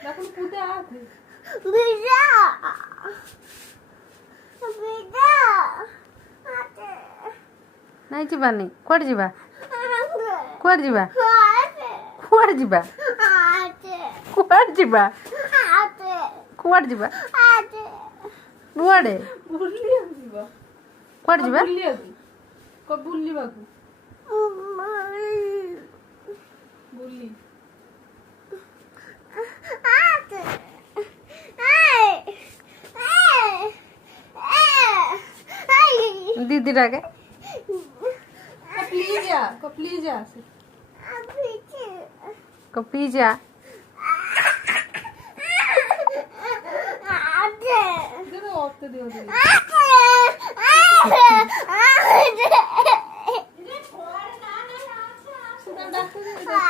এখন পুঁতে আছে বিজা বিজা আছে ନାଇଁ ଯିବାନି କୁଆଡ଼େ ଯିବା କୁଆଡ଼େ ଯିବା କୁଆଡ଼େ ଯିବା କୁଆଡ଼େ ଯିବା କୁଆଡ଼େ ଯିବା କୁଆଡ଼େ ବୁଲିବାକୁ ଯିବ କୁଆଡ଼େ ଯିବା ବୁଲିବାକୁ ବୁଲି दीदी डाके प्लीज आ प्लीज आ ऑफ दियो Ah!